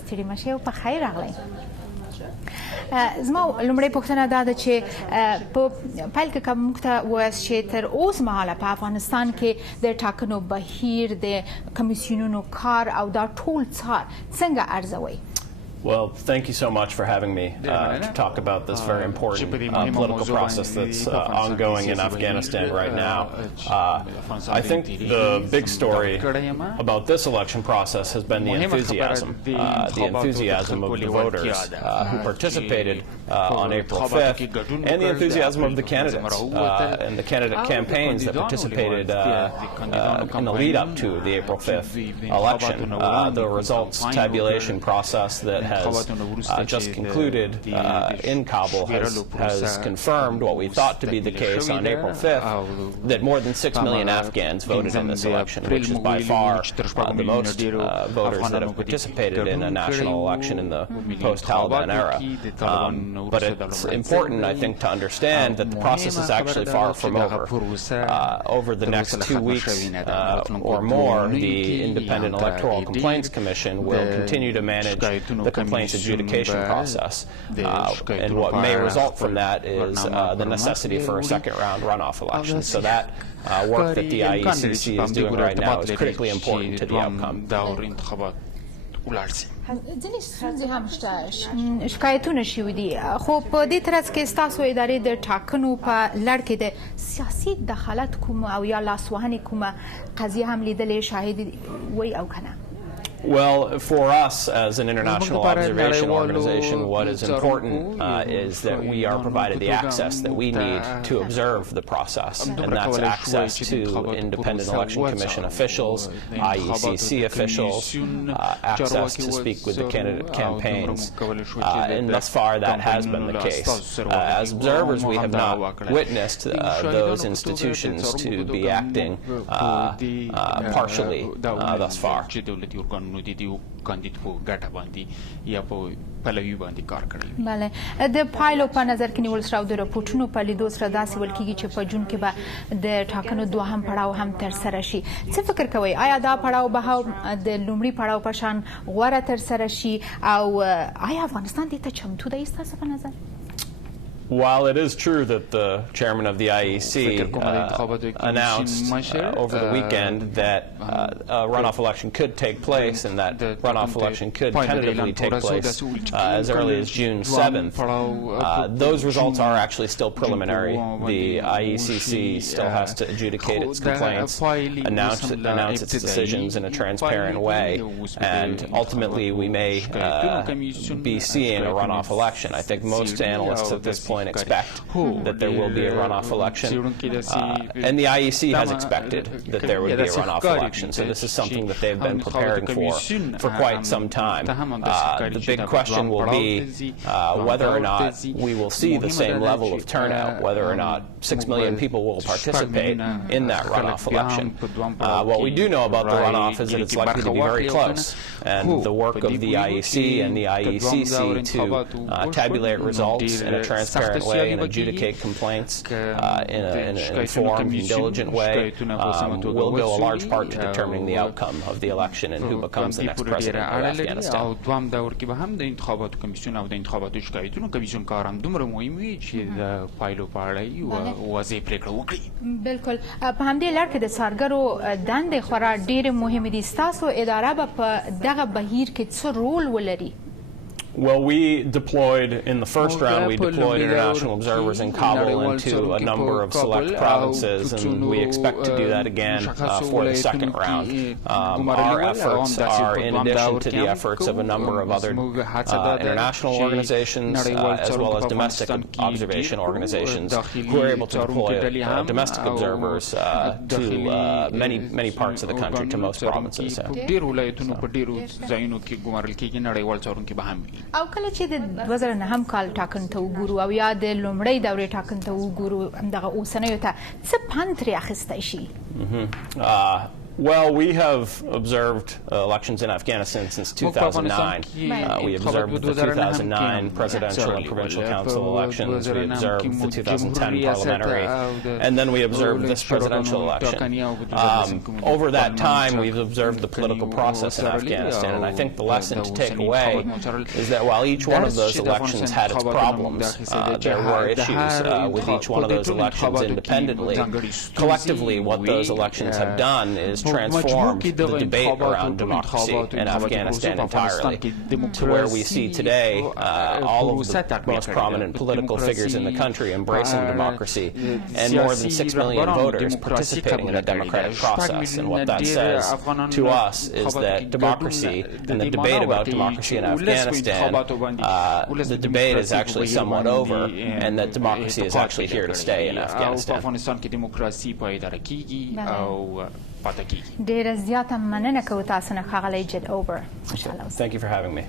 ستړي مشه او په خیر راغلی. زما لومړی پوښتنه دا ده چې په پیل کې که موږ ته ووایاست چې تر اوس مهاله په افغانستان کې د ټاکنو بهیر د کمیسیونونو کار او دا ټول څار څنګه ارزوئ؟ Well, thank you so much for having me to talk about this very important political process that's ongoing in Afghanistan right now. I think the big story about this election process has been the enthusiasm of the voters who participated on April 5th, and the enthusiasm of the candidates and the candidate campaigns that participated in the lead up to the April 5th election. The results tabulation process that has just concluded in Kabul has confirmed what we thought to be the case on April 5th, that more than 6 million Afghans voted in this election, which is by far the most voters that have participated in a national election in the post-Taliban era. But it's important, I think, to understand that the process is actually far from over. Over the next 2 weeks or more, the Independent Electoral Complaints Commission will continue to manage the complaints adjudication process, and what may result from that is the necessity for a second round runoff election. So that work that the IECC is doing right now is critically important to the outcome. ځینې ستونزې هم شته، شکایتونه شوي دي، خو په دې ترڅ کې ستاسو ادارې د ټاکنو په لړ کې د سیاسي دخالت کومه او یا لاسوهنې کومه قضیه هم لیدلې شاهد وي او که نه؟ Well, for us as an international observation organization, what is important is that we are provided the access that we need to observe the process, and that's access to Independent Election Commission officials, IECC officials, access to speak with the candidate campaigns, and thus far that has been the case. As observers, we have not witnessed those institutions to be acting partially thus far. بله، د پایلو په نظر کې نیول سره او د راپورټونو په لیدو سره داسې ویل کېږي چې په جون کې به د ټاکنو دوهم پړاو هم ترسره شي. څه فکر کوئ؟ آیا دا پړاو به د لومړي پړاو په شان غوره ترسره شي او آیا افغانستان دې ته چمتو دی ستاسو په نظر؟ While it is true that the chairman of the IEC announced over the weekend that a runoff election could take place, and that runoff election could tentatively take place as early as June 7th, those results are actually still preliminary. The IECC still has to adjudicate its complaints, announce its decisions in a transparent way, and ultimately we may be seeing a runoff election. I think most analysts at this point expect that there will be a runoff election, and the IEC has expected that there would be a runoff election, so this is something that they've been preparing for quite some time. The big question will be whether or not we will see the same level of turnout, whether or not 6 million people will participate in that runoff election. What we do know about the runoff is that it's likely to be very close, and the work of the IEC and the IECC to tabulate results in a transparent way and adjudicate complaints in an informed and diligent way will go a large part to determining the outcome of the election and who becomes the next president of Afghanistan. بالکل، په همدې لړ کې د څارګرو دندې خورا ډېرې مهمې دي. ستاسو اداره به په دغه بهیر کې څه رول ولري؟ Well, we deployed in the first round, we deployed international observers in Kabul into a number of select provinces, and we expect to do that again for the second round. Our efforts are in addition to the efforts of a number of other international organizations as well as domestic observation organizations who are able to deploy domestic observers to many parts of the country, to most provinces. او کله چې د 2009 کال ټاکنو ته وګورو او یا د لومړۍ دورې ټاکنو ته وګورو، دغه اوسنیو ته څه پند ترې اخیستی شي؟ Well, we have observed elections in Afghanistan since 2009. We observed the 2009 presidential and provincial council elections. We observed the 2010 parliamentary. And then we observed this presidential election. Over that time, we've observed the political process in Afghanistan. And I think the lesson to take away is that while each one of those elections had its problems, there were issues with each one of those elections independently. Collectively, what those elections have done is transformed the debate around democracy in Afghanistan entirely to where we see today all of the most prominent political figures in the country embracing democracy and more than 6 million voters participating in a democratic process. And what that says to us is that democracy and the debate about democracy in Afghanistan, the debate is actually somewhat over, and that democracy is actually here to stay in Afghanistan. ډیره زیاته مننه کوو تاسو نه ښاغلی جد اوبر. Thank you for having me.